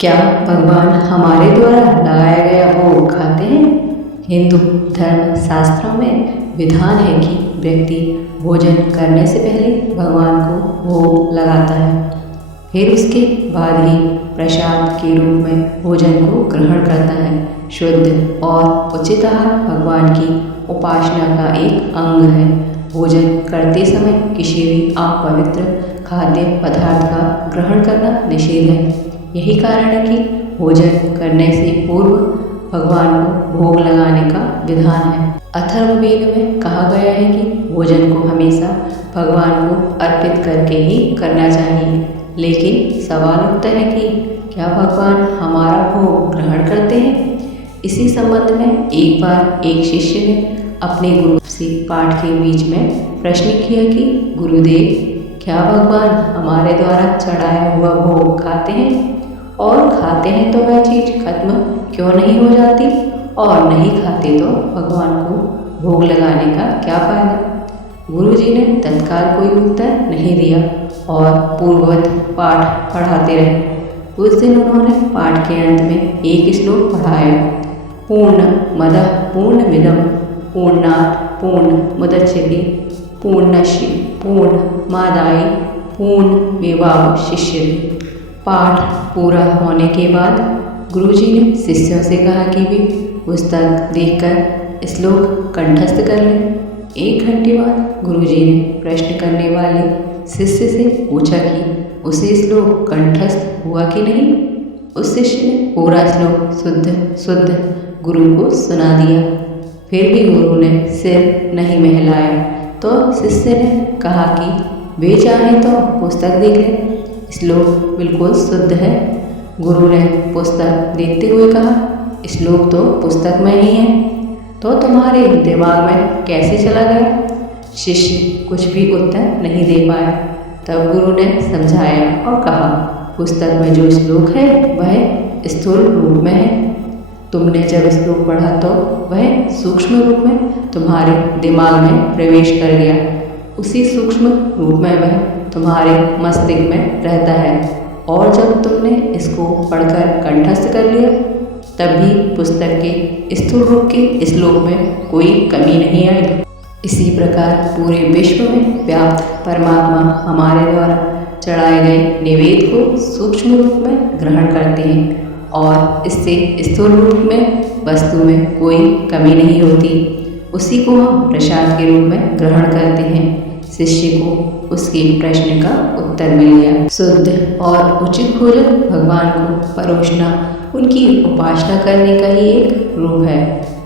क्या भगवान हमारे द्वारा लगाया गया भोग खाते हैं? हिंदू धर्म शास्त्रों में विधान है कि व्यक्ति भोजन करने से पहले भगवान को भोग लगाता है, फिर उसके बाद ही प्रसाद के रूप में भोजन को ग्रहण करता है। शुद्ध और उचित आहार भगवान की उपासना का एक अंग है। भोजन करते समय किसी भी अपवित्र खाद्य पदार्थ का ग्रहण करना निषेध है। यही कारण है कि भोजन करने से पूर्व भगवान को भोग लगाने का विधान है। अथर्ववेद में कहा गया है कि भोजन को हमेशा भगवान को अर्पित करके ही करना चाहिए। लेकिन सवाल उठता है कि क्या भगवान हमारा भोग ग्रहण करते हैं? इसी संबंध में एक बार एक शिष्य ने अपने गुरु से पाठ के बीच में प्रश्न किया कि गुरुदेव, क्या भगवान हमारे द्वारा चढ़ाया हुआ भोग खाते हैं? और खाते हैं तो वह चीज़ खत्म क्यों नहीं हो जाती, और नहीं खाते तो भगवान को भोग लगाने का क्या फायदा? गुरुजी ने तत्काल कोई उत्तर नहीं दिया और पूर्ववत पाठ पढ़ाते रहे। उस दिन उन्होंने पाठ के अंत में एक श्लोक पढ़ाया। पूर्णमदः पूर्णमिदं पूर्णात् पूर्णमुदच्यते पूर्णस्य पूर्णमादाय पूर्णमेवावशिष्यते। पाठ पूरा होने के बाद गुरुजी ने शिष्यों से कहा कि वे पुस्तक देखकर श्लोक कंठस्थ कर लें। 1 घंटे बाद गुरुजी ने प्रश्न करने वाले शिष्य से पूछा कि उसे श्लोक कंठस्थ हुआ कि नहीं। उस शिष्य ने पूरा श्लोक शुद्ध गुरु को सुना दिया। फिर भी गुरु ने सिर नहीं महलाया तो शिष्य ने कहा कि वे चाहें तो पुस्तक देख लें, श्लोक बिल्कुल शुद्ध है। गुरु ने पुस्तक देखते हुए कहा, श्लोक तो पुस्तक में ही है, तो तुम्हारे दिमाग में कैसे चला गया? शिष्य कुछ भी उत्तर नहीं दे पाया। तब गुरु ने समझाया और कहा, पुस्तक में जो श्लोक है वह स्थूल रूप में है। तुमने जब श्लोक पढ़ा तो वह सूक्ष्म रूप में तुम्हारे दिमाग में प्रवेश कर गया। उसी सूक्ष्म रूप में वह तुम्हारे मस्तिष्क में रहता है, और जब तुमने इसको पढ़कर कंठस्थ कर लिया तब भी पुस्तक के स्थूल रूप के श्लोक में कोई कमी नहीं आई। इसी प्रकार पूरे विश्व में व्याप्त परमात्मा हमारे द्वारा चढ़ाए गए नैवेद्य को सूक्ष्म रूप में ग्रहण करते हैं, और इससे स्थूल रूप में वस्तु में कोई कमी नहीं होती। उसी को हम प्रसाद के रूप में ग्रहण करते हैं। शिष्य को उसके प्रश्न का उत्तर मिल गया। शुद्ध और उचित भोजन भगवान को परोसना उनकी उपासना करने का ही एक रूप है।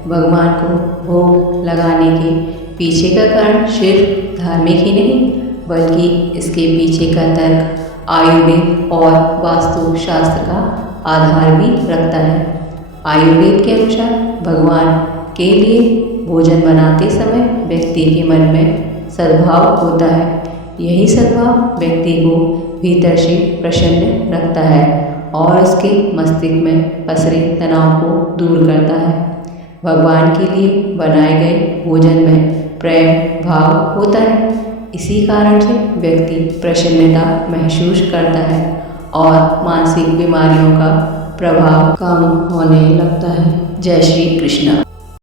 भगवान को भोग लगाने के पीछे का कारण सिर्फ धार्मिक ही नहीं, बल्कि इसके पीछे का तर्क आयुर्वेद और वास्तुशास्त्र का आधार भी रखता है। आयुर्वेद के अनुसार भगवान के लिए भोजन बनाते समय व्यक्ति के मन में सद्भाव होता है। यही सद्भाव व्यक्ति को भीतर से प्रसन्न रखता है और उसके मस्तिष्क में पसरे तनाव को दूर करता है। भगवान के लिए बनाए गए भोजन में प्रेम भाव होता है। इसी कारण से व्यक्ति प्रसन्नता महसूस करता है और मानसिक बीमारियों का प्रभाव कम होने लगता है। जय श्री कृष्ण।